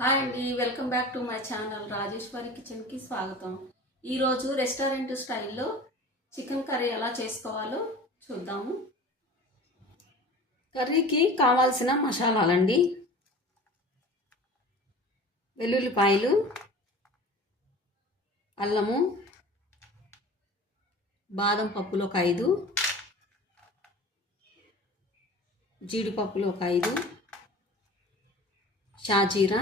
Hi అండి welcome back to my channel Rajeshwari కిచెన్కి స్వాగతం. ఈరోజు రెస్టారెంట్ స్టైల్లో చికెన్ కర్రీ ఎలా చేసుకోవాలో చూద్దాము. కర్రీకి కావాల్సిన మసాలాలండి. వెల్లుల్లిపాయలు అల్లము బాదం పప్పులు ఒక ఐదు జీడిపప్పులు ఒక ఐదు షాజీరా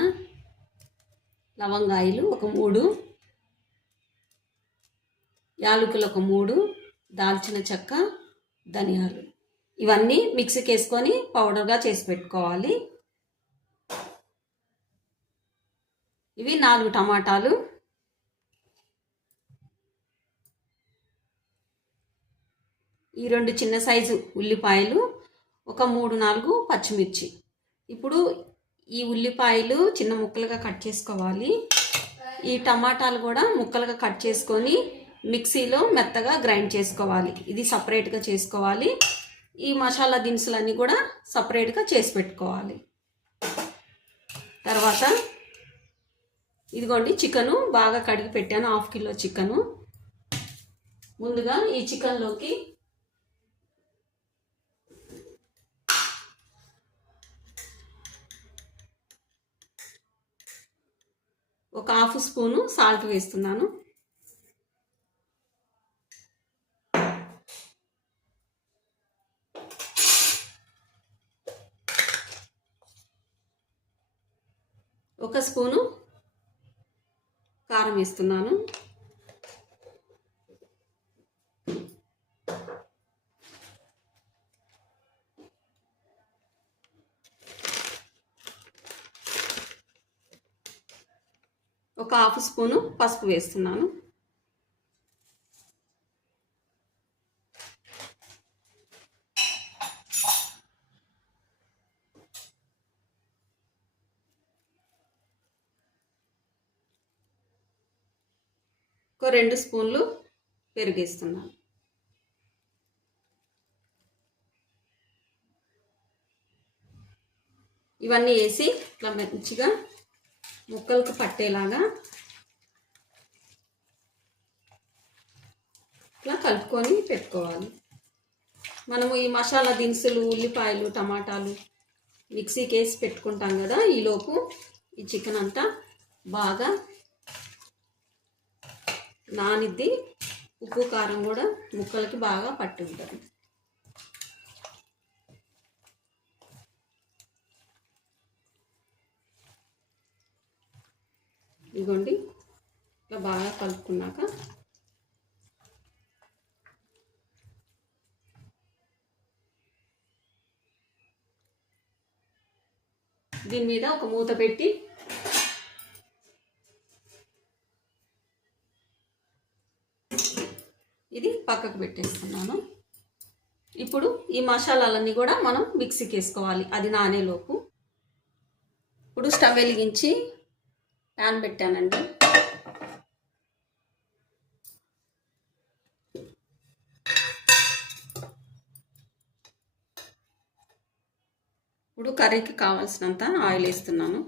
లవంగాయలు ఒక మూడు యాలకులు ఒక మూడు దాల్చిన చెక్క ధనియాలు. ఇవన్నీ మిక్సీకి వేసుకొని పౌడర్గా చేసి పెట్టుకోవాలి. ఇవి నాలుగు టమాటాలు. ఈ రెండు చిన్న సైజు ఉల్లిపాయలు ఒక మూడు నాలుగు పచ్చిమిర్చి. ఇప్పుడు ఈ ఉల్లిపాయలు చిన్న ముక్కలుగా కట్ చేసుకోవాలి. ఈ టమాటాలు కూడా ముక్కలుగా కట్ చేసుకొని మిక్సీలో మెత్తగా గ్రైండ్ చేసుకోవాలి. ఇది సపరేట్గా చేసుకోవాలి. ఈ మసాలా దినుసులన్నీ కూడా సపరేట్గా చేసి పెట్టుకోవాలి. తర్వాత ఇదిగోండి చికెను బాగా కడిగి పెట్టాను హాఫ్ కిలో చికెను. ముందుగా ఈ చికెన్లోకి ఒక హాఫ్ స్పూను సాల్ట్ వేస్తున్నాను. ఒక స్పూను కారం వేస్తున్నాను ఒక హాఫ్ స్పూను పసుపు వేస్తున్నాను. ఒక రెండు స్పూన్లు పెరిగేస్తున్నాను. ఇవన్నీ వేసి ఇట్లా మంచిగా ముక్కలకు పట్టేలాగా ఇట్లా కలుపుకొని పెట్టుకోవాలి. మనము ఈ మసాలా దినుసులు ఉల్లిపాయలు టమాటాలు మిక్సీకి వేసి పెట్టుకుంటాం కదా ఈలోపు ఈ చికెన్ అంతా బాగా నానిద్ది. ఉప్పు కారం కూడా ముక్కలకి బాగా పట్టి ఉంటుంది ఇదిగోండి ఇట్లా బాగా కలుపుకున్నాక దీని మీద ఒక మూత పెట్టి ఇది పక్కకు పెట్టేస్తున్నాను. ఇప్పుడు ఈ మసాలాలన్నీ కూడా మనం మిక్సీకి వేసుకోవాలి. అది నానేలోపు. ఇప్పుడు స్టవ్ వెలిగించి ప్యాన్ పెట్టానండి. ఇప్పుడు కర్రీకి కావాల్సినంత ఆయిల్ వేస్తున్నాను.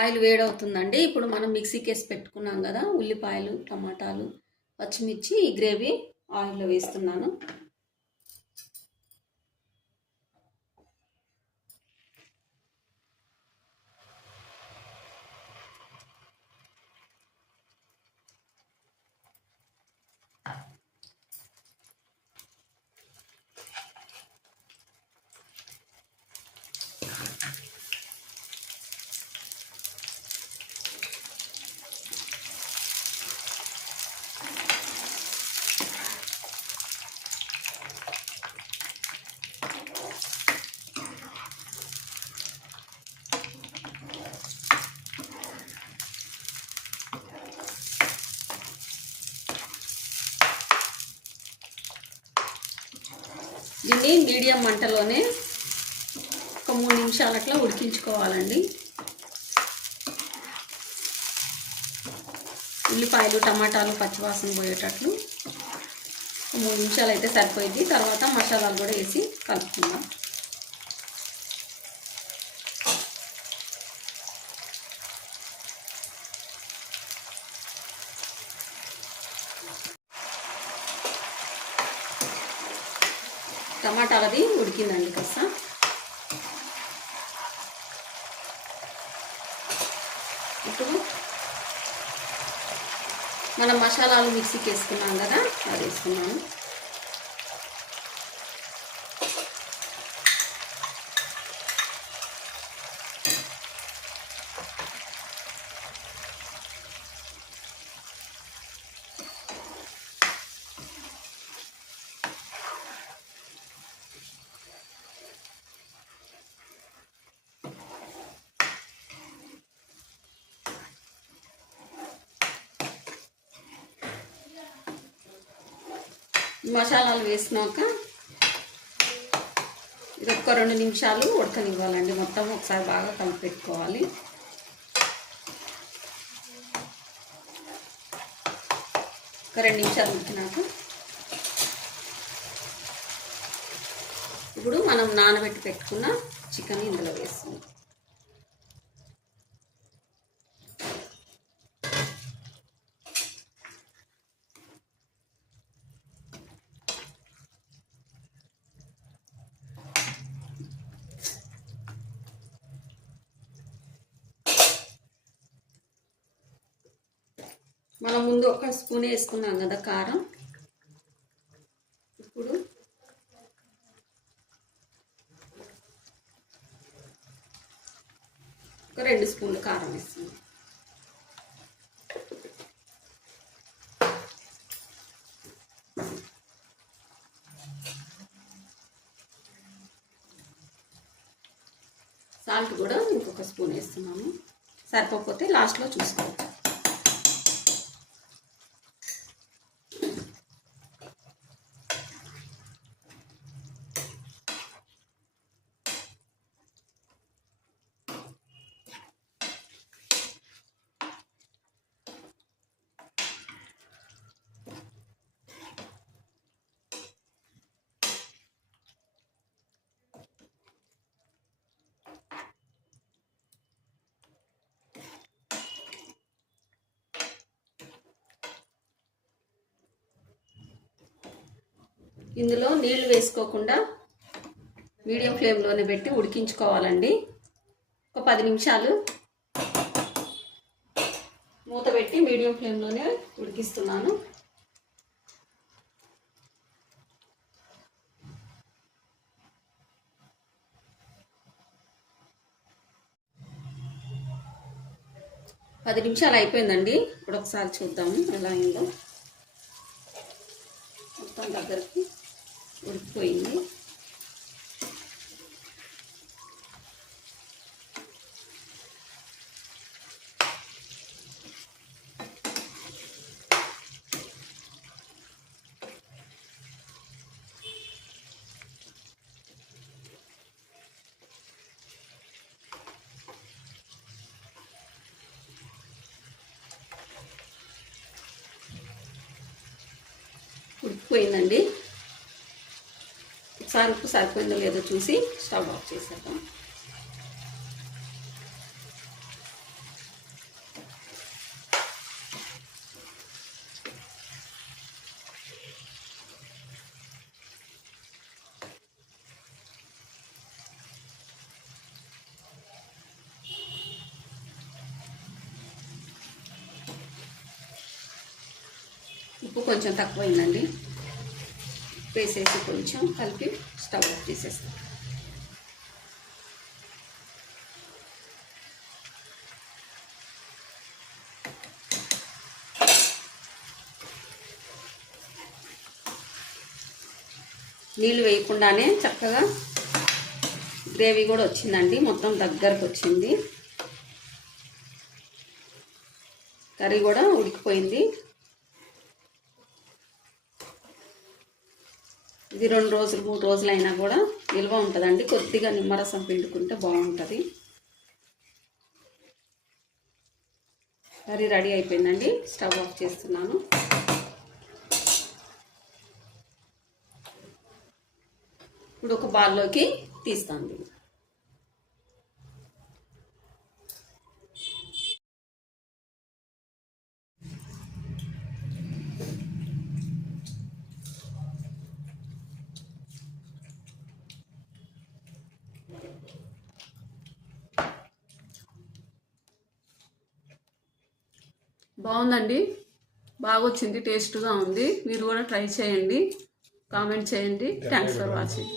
ఆయిల్ వేడవుతుందండి. ఇప్పుడు మనం మిక్సీకి వేసి పెట్టుకున్నాం కదా ఉల్లిపాయలు టమాటాలు పచ్చిమిర్చి ఈ గ్రేవీ ఆయిల్లో వేస్తున్నాను. దీన్ని మీడియం మంటలోనే ఒక మూడు నిమిషాలు అట్లా ఉడికించుకోవాలండి. ఉల్లిపాయలు టమాటాలు పచ్చివాసన పోయేటట్లు. ఒక మూడు నిమిషాలు అయితే సరిపోయింది. తర్వాత మసాలాలు కూడా వేసి కలుపుకుందాం. టమాటాలది ఉడికిందండి కాస్త. ఇప్పుడు మనం మసాలాలు మిక్సీకి వేసుకున్నాం కదా అది వేసుకున్నాను మసాలాలు వేసినాక ఇది ఒక్క రెండు నిమిషాలు ఉడకనివ్వాలండి. మొత్తం ఒకసారి బాగా కలిపి పెట్టుకోవాలి ఒక రెండు నిమిషాలు ఉడికినాక ఇప్పుడు మనం నానబెట్టి పెట్టుకున్న చికెన్ ఇందులో వేస్తున్నాం. మనం ముందు ఒక స్పూన్ వేసుకున్నాం కదా కారం. ఇప్పుడు ఒక రెండు స్పూన్లు కారం వేస్తున్నాం సాల్ట్ కూడా ఇంకొక స్పూన్ వేస్తున్నాము. సరిపోతే లాస్ట్లో చూసుకోవచ్చు. ఇందులో నీళ్ళు వేసుకోకుండా మీడియం ఫ్లేమ్లోనే పెట్టి ఉడికించుకోవాలండి. ఒక పది నిమిషాలు మూత పెట్టి మీడియం ఫ్లేమ్లోనే ఉడికిస్తున్నాను. పది నిమిషాలు అయిపోయిందండి. ఇప్పుడు ఒకసారి చూద్దాము ఎలా అయిందో. మొత్తం దగ్గరికి ఉడికిపోయింది. ఉడికిపోయిందండి. ఒకసారి ఉప్పు సరిపోయిందో లేదో చూసి స్టవ్ ఆఫ్ చేసేద్దాం. ఉప్పు కొంచెం తక్కువైందండి. వేసేసి కొంచెం కలిపి స్టవ్ ఆఫ్ చేసేస్తాం. నీళ్ళు వేయకుండానే చక్కగా గ్రేవీ కూడా వచ్చిందండి మొత్తం దగ్గరకు వచ్చింది. కర్రీ కూడా ఉడికిపోయింది. ఇది రెండు రోజులు మూడు రోజులు అయినా కూడా నిల్వ ఉంటుందండి. కొద్దిగా నిమ్మరసం పిండుకుంటే బాగుంటుంది. కర్రీ రెడీ అయిపోయిందండి. స్టవ్ ఆఫ్ చేస్తున్నాను. ఇప్పుడు ఒక బాల్లోకి తీస్తాను. బాగుందండి. బాగా వచ్చింది టేస్ట్గా ఉంది. మీరు కూడా ట్రై చేయండి. కామెంట్ చేయండి. Thanks for watching